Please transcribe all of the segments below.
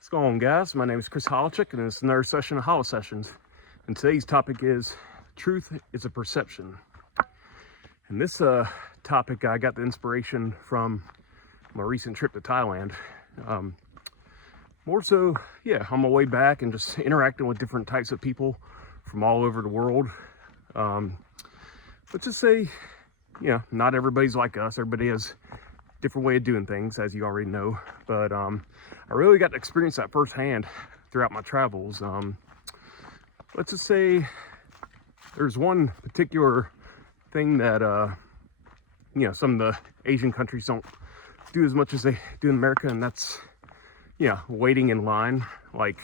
What's going on, guys? My name is Chris Holochik, and it's another session of Holo Sessions. And today's topic is truth is a perception. And this topic, I got the inspiration from my recent trip to Thailand. More so, on my way back and just interacting with different types of people from all over the world. Let's just say, not everybody's like us. Everybody has a different way of doing things, as you already know. But I really got to experience that firsthand throughout my travels. Let's just say there's one particular thing that, some of the Asian countries don't do as much as they do in America, and that's, waiting in line. Like,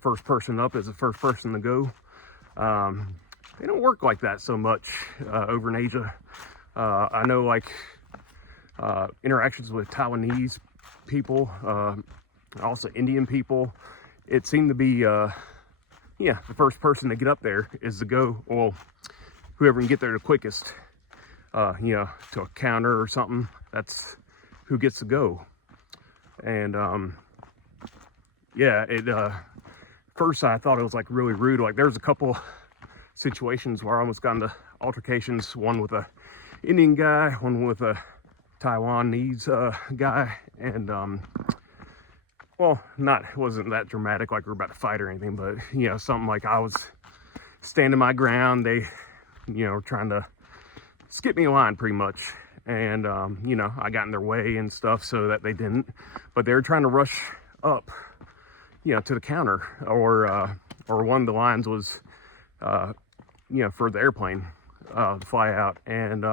first person up is the first person to go. They don't work like that so much over in Asia. I know, interactions with Taiwanese people, also Indian people, it seemed to be, the first person to get up there is to go, well, whoever can get there the quickest, to a counter or something, that's who gets to go. And, first I thought it was really rude. There's a couple situations where I almost got into altercations, one with a Indian guy, one with a Taiwanese guy, and it wasn't that dramatic, like we were about to fight or anything, but something like I was standing my ground, they were trying to skip me a line pretty much, and I got in their way and stuff so that they didn't, but they were trying to rush up to the counter, or one of the lines was for the airplane to fly out, and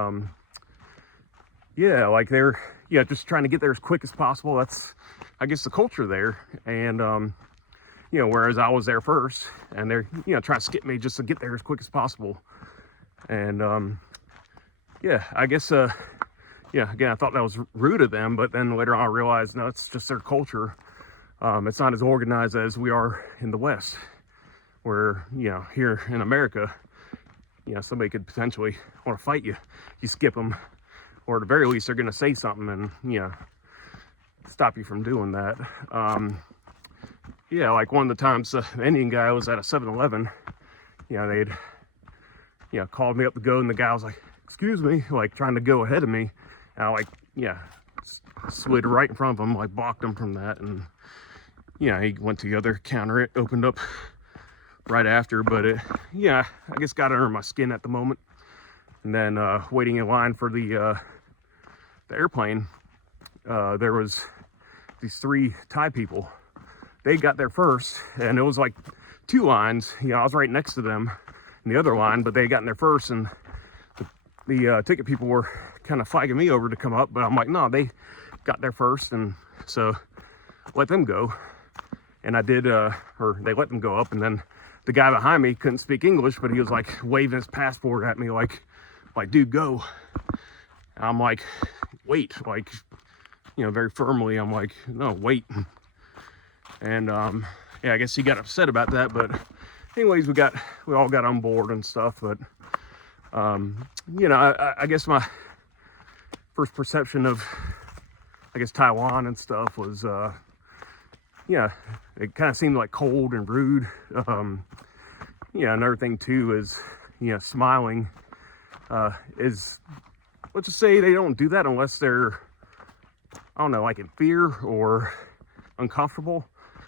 they're just trying to get there as quick as possible. That's, I guess, the culture there. And whereas I was there first, and they're trying to skip me just to get there as quick as possible. And I guess again, I thought that was rude of them, but then later on I realized, no, it's just their culture. It's not as organized as we are in the West, where here in America, somebody could potentially want to fight you. You skip them, or at the very least, they're going to say something and, stop you from doing that. One of the times the Indian guy was at a 7-Eleven, they'd, called me up to go, and the guy was like, excuse me, trying to go ahead of me. And I slid right in front of him, blocked him from that. And, he went to the other counter. It opened up right after, but it, I guess got under my skin at the moment. And then waiting in line for the airplane, there was these 3 Thai people. They got there first, and it was two lines. I was right next to them in the other line, but they got in there first, and the ticket people were kind of flagging me over to come up, but I'm like, no, they got there first, and so let them go. And I did, or they let them go up, and then the guy behind me couldn't speak English, but he was waving his passport at me like, dude, go. And I'm like, wait, very firmly. I'm like, no, wait. And I guess he got upset about that, but anyways, we all got on board and stuff. But I guess my first perception of, Taiwan and stuff was it kind of seemed cold and rude. Another thing too is, smiling is, let's just say they don't do that unless they're, I don't know, in fear or uncomfortable.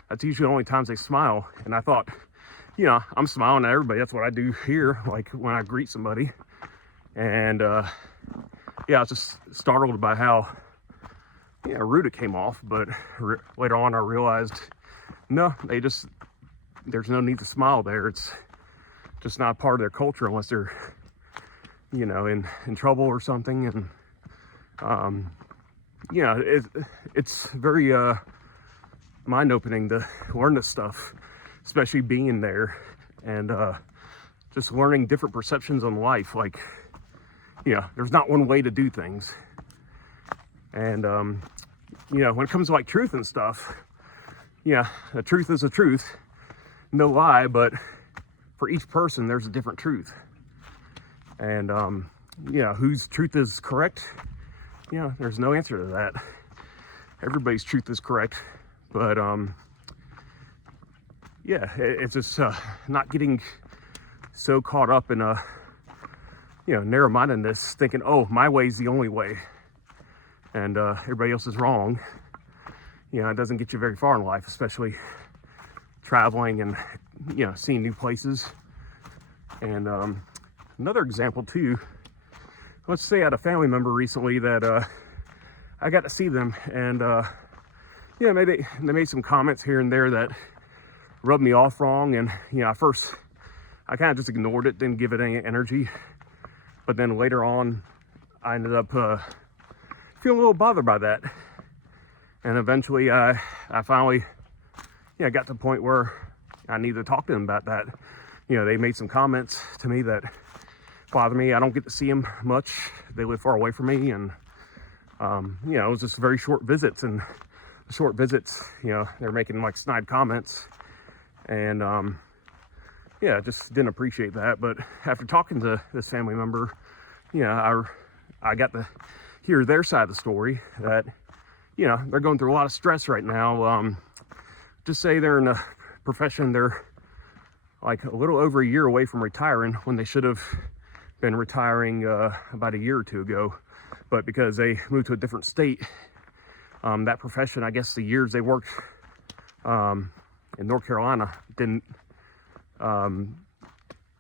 That's usually the only times they smile. And I thought, I'm smiling at everybody. That's what I do here, when I greet somebody. And I was just startled by how rude it came off. But later on I realized, no, there's no need to smile there. It's just not part of their culture unless they're in trouble or something. And it's very mind-opening to learn this stuff, especially being there and just learning different perceptions on life. There's not one way to do things. And when it comes to truth and stuff, the truth is the truth, no lie, but for each person there's a different truth. And whose truth is correct, there's no answer to that. Everybody's truth is correct, but yeah, it's just not getting so caught up in narrow-mindedness, thinking, oh, my way's the only way and everybody else is wrong. It doesn't get you very far in life, especially traveling and seeing new places. And another example too, let's say I had a family member recently that I got to see them, and maybe they made some comments here and there that rubbed me off wrong. And at first I kind of just ignored it, didn't give it any energy, but then later on I ended up feeling a little bothered by that. And eventually I finally got to the point where I needed to talk to them about that. They made some comments to me that bother me. I don't get to see them much. They live far away from me, and it was just very short visits. And the short visits, they're making like snide comments, and just didn't appreciate that. But after talking to this family member, I got to hear their side of the story, that they're going through a lot of stress right now. Just say they're in a profession, they're like a little over a year away from retiring, when they should have been retiring about a year or two ago. But because they moved to a different state, that profession, I guess the years they worked in North Carolina didn't,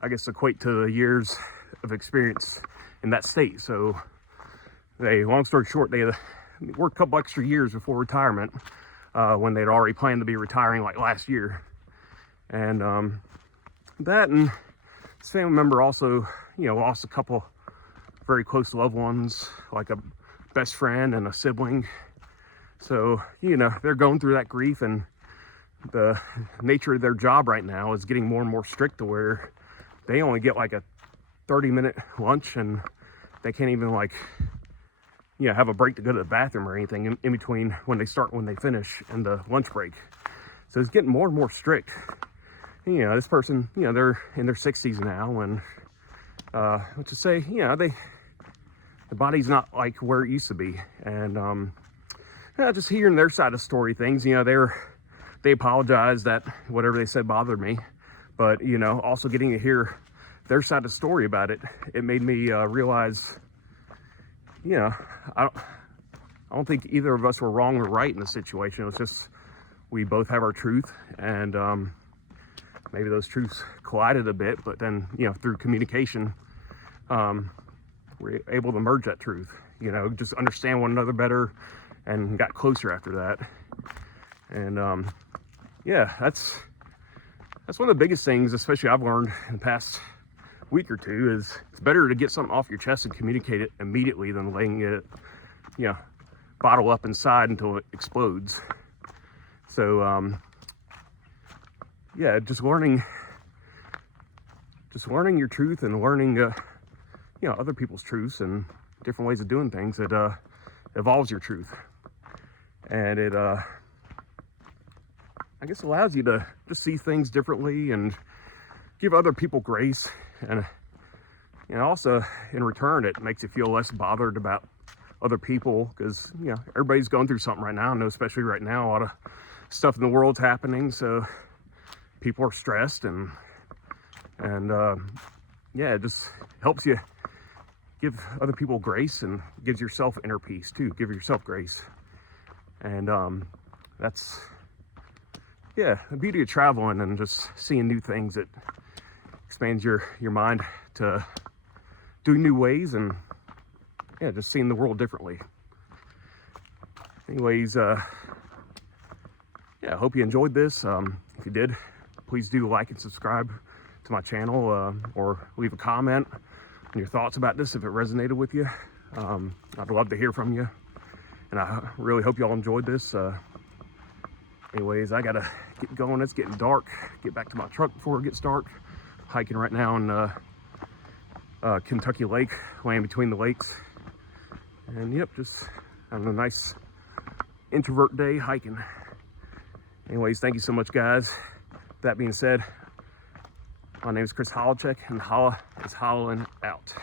equate to the years of experience in that state. So long story short, they worked a couple extra years before retirement, when they'd already planned to be retiring like last year. And that, and this family member also lost a couple very close loved ones, like a best friend and a sibling. So they're going through that grief, and the nature of their job right now is getting more and more strict, to where they only get like a 30-minute lunch, and they can't even have a break to go to the bathroom or anything in between when they start, when they finish, and the lunch break. So it's getting more and more strict. This person, they're in their 60s now, and let's just say, the body's not like where it used to be. And just hearing their side of the story, things, they apologized that whatever they said bothered me, but also getting to hear their side of the story about it, it made me realize, I don't think either of us were wrong or right in the situation. It was just, we both have our truth, and maybe those truths collided a bit, but then through communication, we're able to merge that truth, just understand one another better, and got closer after that. And that's one of the biggest things, especially I've learned in the past week or two, is it's better to get something off your chest and communicate it immediately than letting it bottle up inside until it explodes. So just learning your truth, and learning other people's truths and different ways of doing things, it evolves your truth, and it I guess allows you to just see things differently and give other people grace. And also in return, it makes you feel less bothered about other people, because everybody's going through something right now. I know, especially right now, a lot of stuff in the world's happening, so people are stressed, and it just helps you give other people grace, and gives yourself inner peace too. Give yourself grace. And that's the beauty of traveling, and just seeing new things. It expands your mind to do new ways, and just seeing the world differently. Anyways, I hope you enjoyed this. If you did, please do like and subscribe to my channel, or leave a comment on your thoughts about this if it resonated with you. I'd love to hear from you, and I really hope y'all enjoyed this. Anyways, I gotta get going. It's getting dark. Get back to my truck before it gets dark. Hiking right now in Kentucky Lake, laying between the lakes. And just having a nice introvert day hiking. Anyways, thank you so much, guys. That being said, my name is Chris Holowchek, and Holla is hollowing out.